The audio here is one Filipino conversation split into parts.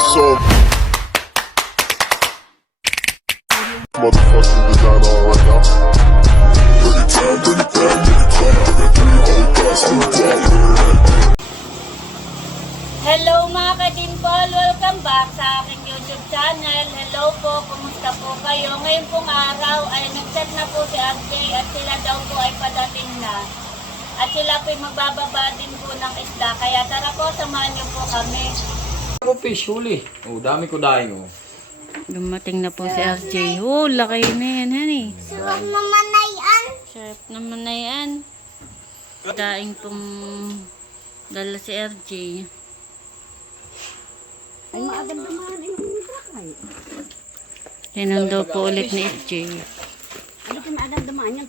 So motherfucking designer right now. Hello mga ka-Dimple! Welcome back sa aking YouTube channel. Hello po, kumusta po kayo? Ngayon pong araw ay nag-set na po si RJ at sila daw po ay padating na. At sila po ay magbababa din po ng isda. Kaya tara po, samahan niyo po kami. Ako fish, huli. Oh, dami ko daing, oh. Dumating na po si RJ. Oh, laki na yan, honey. Sarap naman na yan. Sarap naman na yan. Daing pong dala si RJ. Ay, maagad naman. Ay, Yan daw po ulit ni RJ. ano ka maagad naman yan?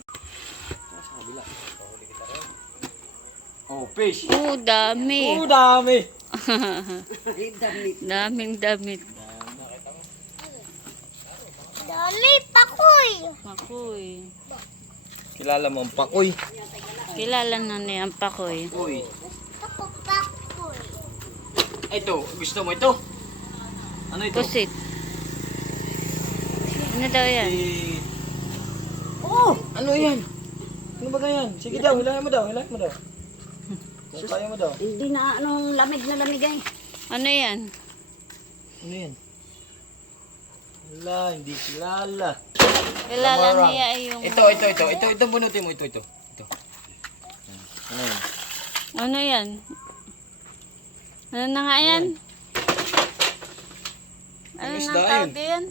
Oh, fish. Oh, dami. Oh, dami. Daming damit. Dali, pakoy. Makoy. Kilala mo ang pakoy. Kilala na niya ang pakoy. Uy. Ako, pakoy. Ito, gusto mo ito? Ano ito? Pusit. Ano daw yan? Oh, ano yan? Ano ba yan? Sige daw, hilahin mo daw, hilahin mo daw. Kung kaya mo daw. Hindi na anong lamig na lamig ay. Ano yan? Ano yan? Wala, hindi kilala. Kilala Lamara. niya ay yung... Ito, bunutin mo, ito. Ano yan? Ano yan? Ano na nga yan? Ano Yung na isda tawag yun. yan?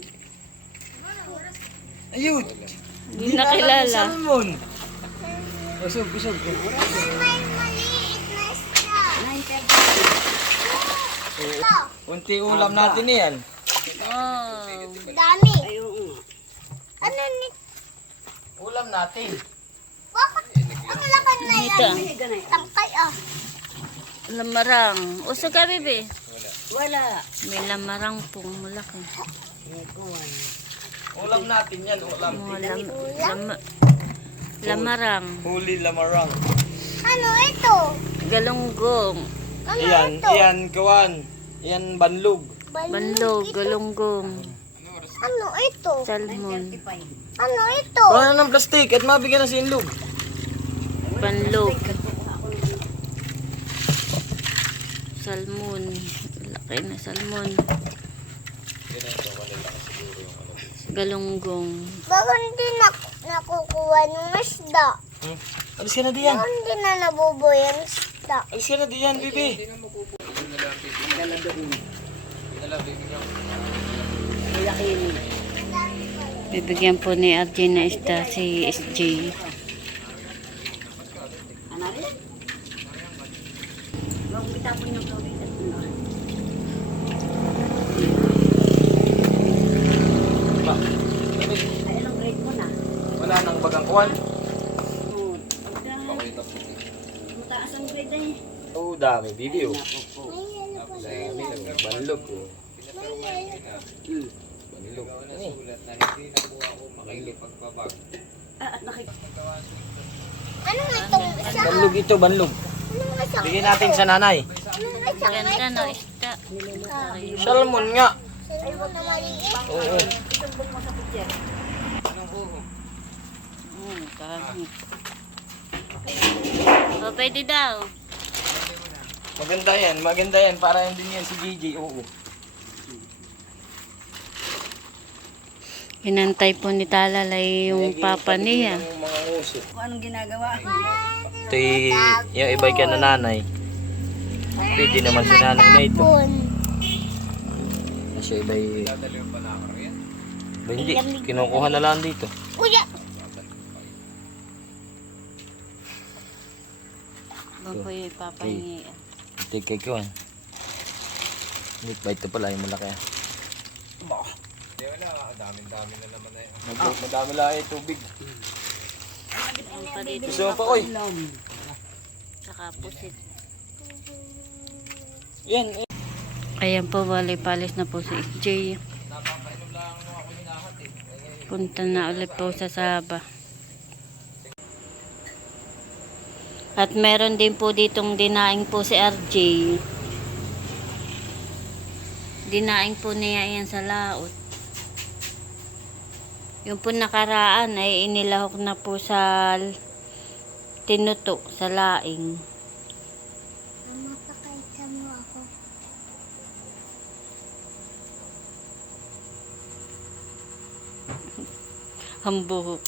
Ayun! Hindi na kilala. Salmon! Usog. May maliit na isda. Kunti ulam natin yan. Oh. Dami. Ano ni? Ulam natin. Bakit? Ano lakan na Ito. yan? Tangkay ah. Lamarang. Uso ka, bebe? Wala. May lamarang pong malaki. Ulam natin yan, ulam. Lamarang. Huli lamarang. Ano ito? Galunggong. Ano ito? Iyan, kawan. Iyan, banlog. Banlog. Galunggong. Ano ito? Salmon. Ano ito? Kuha na ng plastic at mabigyan ng sinlog. Banlog. Salmon. Laki na salmon. Galunggong. Bakit hindi nakukuha ng isda? Alis ka na diyan. Bakit hindi na nabubuhay ang isda? Alis ka na diyan, bibi. Bibigyan po ni RJ na isda si SJ. Ba, wala nang bagang kuwan. Oh, dami, bibi, oh. Dami, banlog, oh. Banlog. Ano eh? Anong itong isa? Banlog ito, banlog. Anong isang Bigyan natin sa nanay. Anong isang Ganda no ito? isda. Salmon nga. Salmon na maliit? Oo. Kahit. O, pwede daw. Maganda yan. Para hindi yan si JJ, oo. Hinantay po ni Talalay yung papa niya. Yung mga uso. Anong ginagawa? Ito yung iba'y ka na nanay. Pwede naman si nanay na ito. Kasi iba'y... Ba hindi, kinukuha na lang dito. Kuya! Doon po yung papa niya. Ito yung kikuhan. Hindi pa ito pala yung malaki. Madami lang yung tubig. Ang pa dito. Gusto mo pa, oy? Saka pusit. Yan. Ayan po, palis na po si SJ. Punta na ulit po sa Saba. At meron din po ditong dinaing po si RJ. Dinaing po niya yan sa laot. Yung po nakaraan ay inilahok na po sa tinutok sa laing. Mama, pakaisa mo ako. Hambuhok.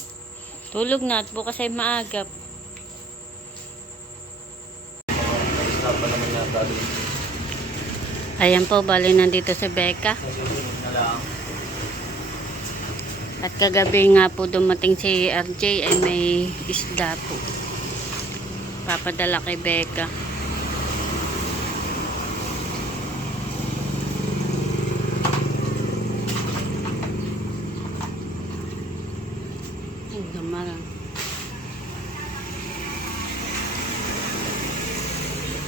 Tulog na at bukas ay maagap. Stop pa naman yata doon. Ayan po, bali nandito si Becca. Na lang. At kagabi nga po dumating si RJ ay may isda po. Papadala kay Becca. Ang gamarang.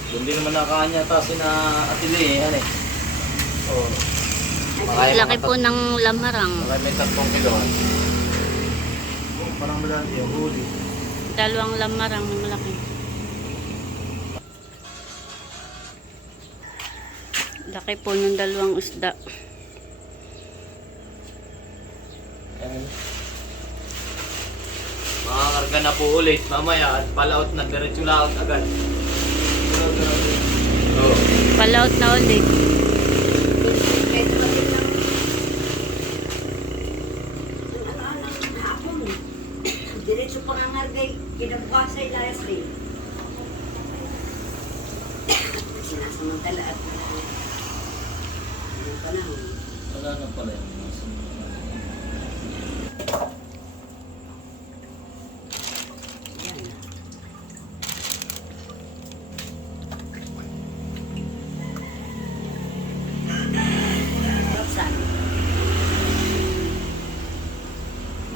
Doon din naman nakakanya ta sina Atili eh. Ano eh. Oh. Laki po ng lamarang. Marami may 3 kilo. Parang malaki yung huli. Dalawang lamarang na malaki. Laki po ng dalawang isda. Ayan. Makakarga na po ulit mamaya at palaot na diretso laot agad. Oh. Palaot na ulit. Diretso pa nga nagay, kinabukasan ay layas rin. Sinasamantala at ano pa na. Wala na pala yung Yan. Tapsan.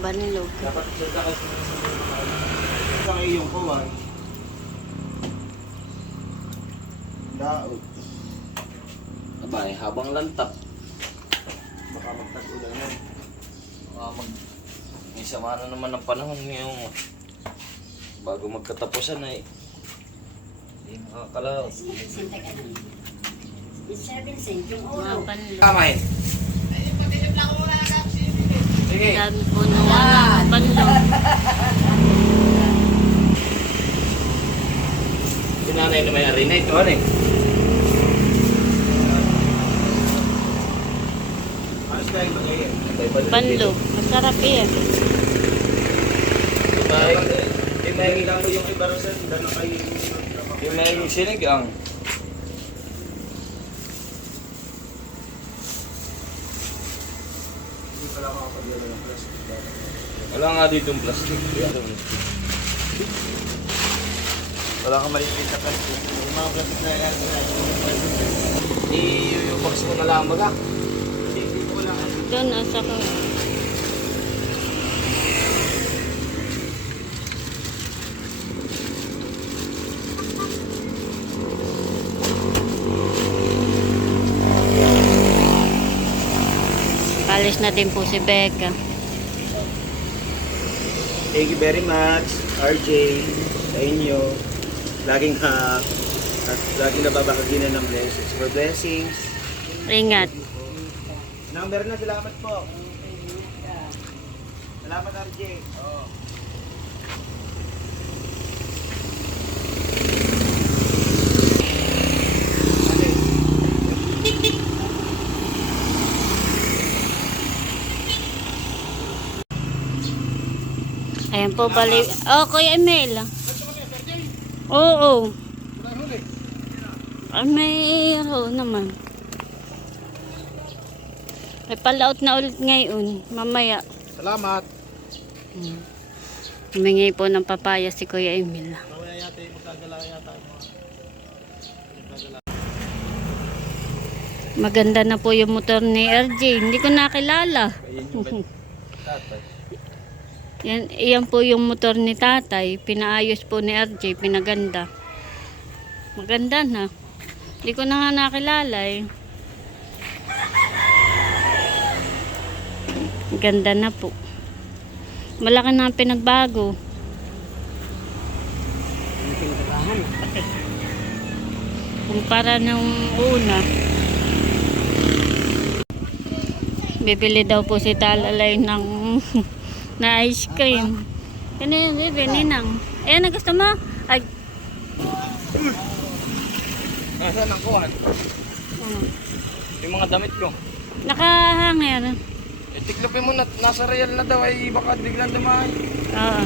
Banilog. dapat salta kasi Sa iyong kuwan. Daot. abay habang lantap. Baka magtag-ulan yan. May sama na naman ng panahon ngayong bago magkatapusan ay hindi makakalaw. Sinta ka lang. 7 cent yung Mga ulo. banilog. Kamay. Sige. Dami po ng banilog. Sinanay na may arena ito ano eh. Ayos na yung magayin. Banilog. Masarap yan. Hindi lang yung iba rin sa dano kayo. Yung may sinigang. Hindi pala makapagdala ng plastic. Wala nga dito yung plastic. Wala kang malipit na plastic. Yung mga plastic na yan. I-box mo na lang baga. Hindi ko lang. Doon, asa ko. Alis na din po si Becca. Thank you very much, RJ, sa inyo. Laging at laging nababahagi ng blessings. For blessings. Ingat. Number na, salamat po. Salamat, RJ. Oh. Ayan po, bali. Oh, Kuya Emel. Oo. Ay, mayroon naman. May palaot na ulit ngayon. Mamaya. Salamat. Humingi po ng papaya si Kuya Emel. Mamaya yata yung magkagala yata. Maganda na po yung motor ni RJ. Hindi ko nakilala. Iyan po yung motor ni tatay. Pinaayos po ni RJ. Pinaganda. Maganda na. Hindi ko na nga nakilala eh. Ganda na po. Malaki na ang pinagbago. Kumpara nung una. Bibili daw po si Talalay ng na ice cream. Ano yun, Bibi? Ninang. Ayan, na gusto mo? Ay, Nasaan ang kuhan? Yung mga damit ko. nakahanger. Eh, tiklopin mo na, nasa real na daw ay baka biglang dumahay. Oo.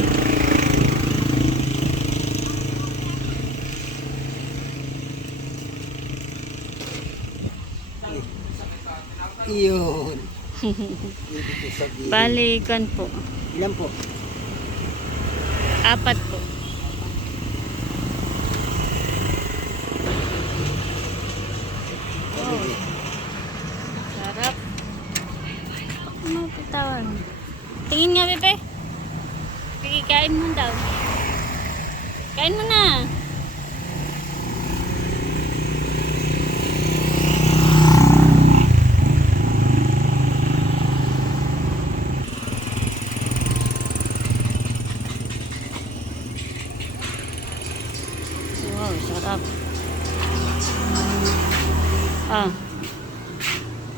Yun. Balikan po. Ilan po? 4 po. Oh. Sarap. Ano pitawan? Tingin nga, Bebe. Sige, kain mo daw. Kain mo na. Wow, sarap. Ah.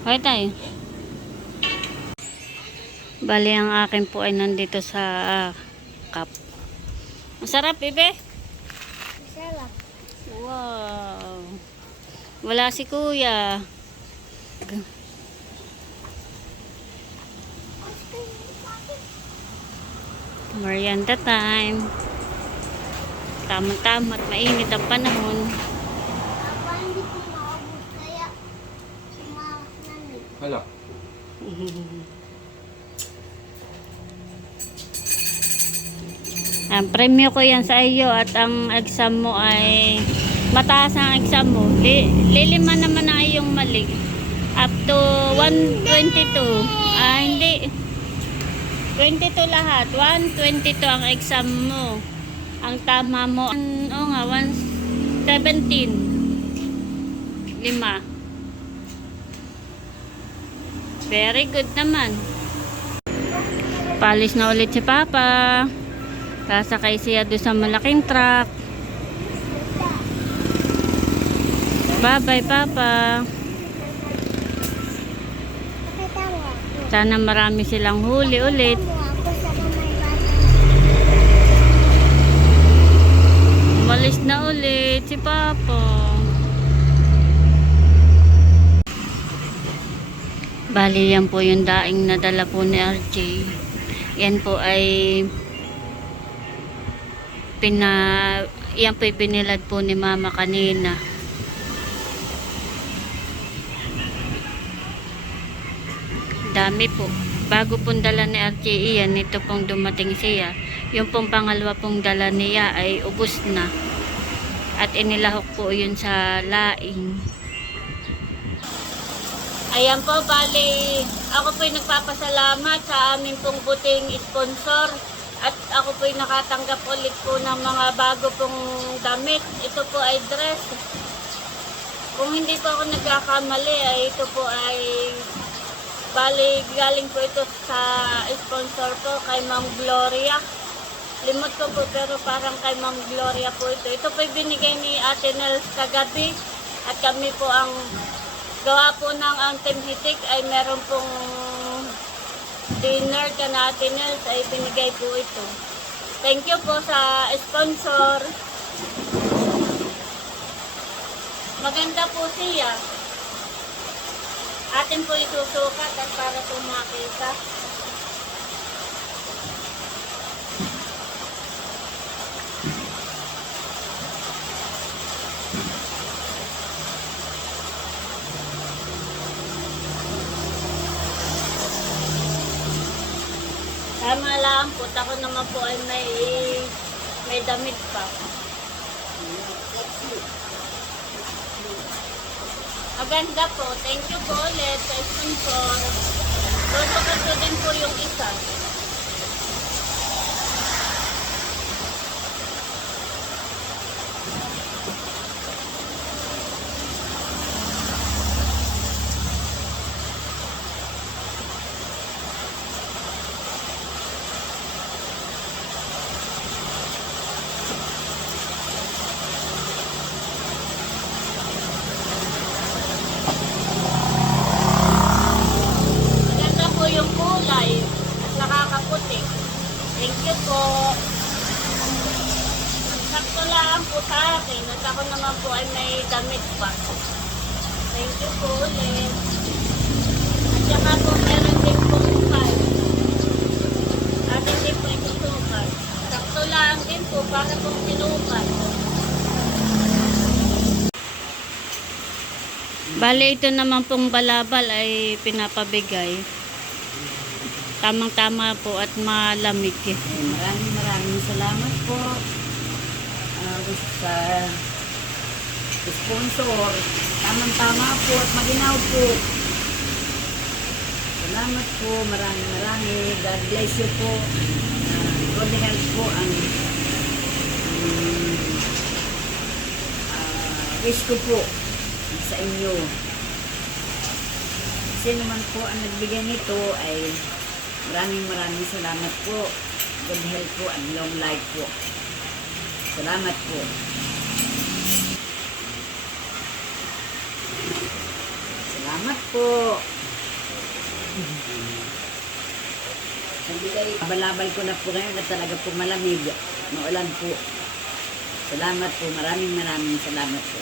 Okay tayo. Bali, ang akin po ay nandito sa cup. Masarap, Bebe. Sarap. Wow. Wala si Kuya. Merienda time. Tama-tama at mainit ang panahon. Papa, hindi ko maubos kaya malamig. Hala. Ang premyo ko yan sa iyo at ang exam mo ay mataas ang exam mo. Lilima naman na iyong mali. Up to 122. Ah, hindi. 22 lahat. 122 ang exam mo. Ang tama mo, oo nga, 117. 5. Very good naman. Palis na ulit si Papa. Sasakay siya doon sa malaking truck. Bye-bye, Papa. Pakita mo ako. Sana marami silang huli ulit. Pakita mo ako sa may bata. Umalis na ulit si Papa. Bali, yan po yung daing nadala po ni RJ. Yan po ay yan po yung binilad po ni Mama kanina. Dami po. Bago pong dala ni RJ yan, ito pong dumating siya. Yung pong pangalawa pong dala niya ay ubos na. At inilahok po yun sa laing. Ayan po, bali, ako po'y nagpapasalamat sa aming pong buting sponsor. At ako po'y nakatanggap ulit po ng mga bago pong damit. Ito po ay dress. Kung hindi po ako nagkakamali, ay ito po ay bali, galing po ito sa sponsor po kay Ma'am Gloria. Limot ko po pero parang kay Ma'am Gloria po ito. Ito po binigay ni Ate Nels kagabi. At kami po ang gawa po ng Team Hitik ay meron pong dinner ka na Ate Nels ay binigay po ito. Thank you po sa sponsor. Maganda po siya. Atin po isusukat at para po makita. Tama lang po, ako naman po ay may damit pa. Maganda po. Thank you po ulit sa sponsor. Susukat ko din po yung isa. Maganda ako naman po ay may damit pa. Thank you po ulit. At saka po meron din po pie. Atin din po itutukan. Sakto lang din po para po tinukan. Bale, ito naman pong balabal ay pinapabigay. Tamang-tama po at malamig. Maraming salamat po sa sponsor. Tamang-tama po at maginaw po. Salamat po, marami. God bless you po. God help po ang wish ko po sa inyo. Sino man po ang nagbigay nito ay maraming salamat po. God help po and long life po. Salamat po. Salamat po. Balabal ko na po ngayon na talaga po malamig. Maulan po. Salamat po. Maraming salamat po.